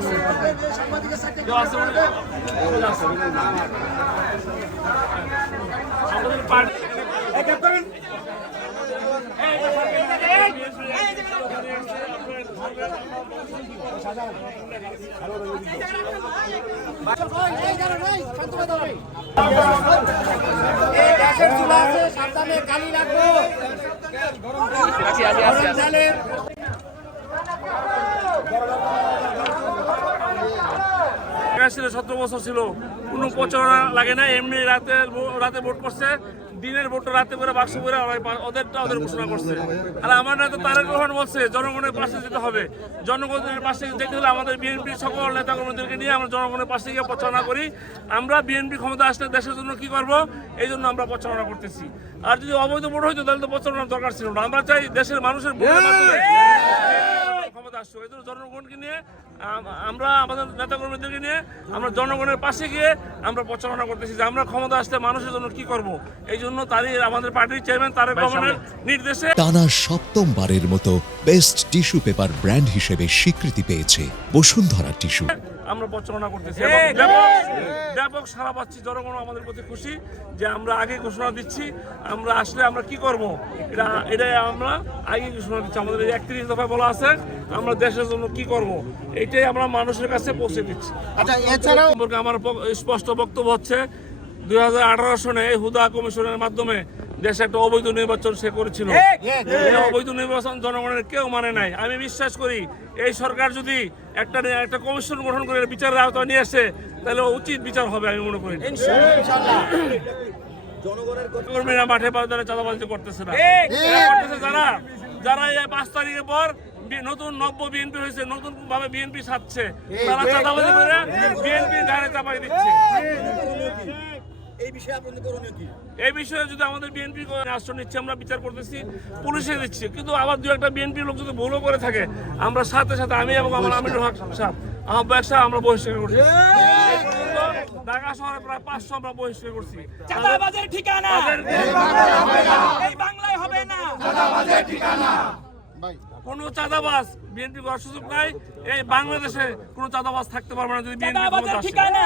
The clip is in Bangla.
আছে কেউ আছে আমাদের পার্টি সাবধানে কালি রাখবো। ছিল 17 বছর ছিল, কোনো প্রচারণা লাগে না, এমনি রাতে ভোট করছে, দিনের ভোটটা রাতে করে বাক্স করে ওদেরটা ওদের ঘোষণা করছে। আর আমার নেতা তারেক রহমান বলছে জনগণের পাশে যেতে হবে, জনগণের পাশে যেতে হলে আমাদের বিএনপির সকল নেতাকর্মীদেরকে নিয়ে আমরা জনগণের পাশে গিয়ে প্রচারণা করি। আমরা বিএনপি ক্ষমতা আসলে দেশের জন্য কি করব, এই জন্য আমরা প্রচারণা করতেছি। আর যদি অবৈধ ভোট হইতো তাহলে তো প্রচারণার দরকার ছিল না। আমরা চাই দেশের মানুষের ভোটের মাধ্যমে ক্ষমতা আসছে, এই জন্য জনগণকে নিয়ে আমরা আমাদের নেতাকর্মীদেরকে নিয়ে আমরা জনগণের পাশে গিয়ে আমরা প্রচারণা করতেছি যে আমরা ক্ষমতা আসলে মানুষের জন্য কি করব। এই জন্য তারই আমাদের পার্টির চেয়ারম্যান তারেক রহমানের নির্দেশে টানা সপ্তমবারের মতো বেস্ট টিস্যু পেপার ব্র্যান্ড হিসেবে স্বীকৃতি পেয়েছে বসুন্ধরা টিস্যু। আমরা প্রচারণা করতেছি, ব্যাপক সাড়া পাচ্ছি। জনগণ আমাদের প্রতি খুশি যে আমরা আগে ঘোষণা দিচ্ছি, আমরা আসলে আমরা কি করব এটাই আমরা আগে ঘোষণা দিচ্ছি। আমাদের 31 দফায় বলা আছে আমরা দেশের জন্য কি করব, এটাই আমরা মানুষের কাছে পৌঁছে দিচ্ছি। আচ্ছা, এছাড়াও আমার স্পষ্ট বক্তব্য হচ্ছে 2018 সনে হুদা কমিশনের মাধ্যমে দেশে একটা অবৈধ নির্বাচন সে করেছিল। এই অবৈধ নির্বাচন জনগণের কেউ মানে নাই। আমি বিশ্বাস করি এই সরকার যদি একটা কমিশন গঠন করে বিচারের আওতায় নিয়ে আসে তাহলে উচিত বিচার হবে আমি মনে করি। কর্মীরা মাঠে বাজারে চাঁদাবাজি করতেছে না, যারা এই 5 তারিখের পর নতুন নব্য বিএনপি হয়েছে, নতুন ভাবে বিএনপি সাজছে, তারা চাঁদাবাজি করে বিএনপি গাড়ি চাপাই দিচ্ছে। এই বিষয়ে যদি আমাদের বিএনপি আশ্রয় নিচ্ছে, আমরা বিচার করতেছি, পুলিশে দিচ্ছি, কিন্তু আবার দু একটা বিএনপির লোক যদি ভুলও করে থাকে আমরা সাথে সাথে আমি এবং আমার আমিনুল হক সাহেব আহ্বায়ক সাহেব আমরা বহিষ্কার করছি। ঢাকা শহরে প্রায় 500 আমরা বহিষ্কার করছি। চাঁদাবাজের ঠিকানা এই বাংলায় হবে না। কোনো চাঁদাবাজ বিএনপি করার সুযোগ নাই। এই বাংলাদেশে কোনো চাঁদাবাজ থাকতে পারবে না যদি বিএনপি ঠিকানা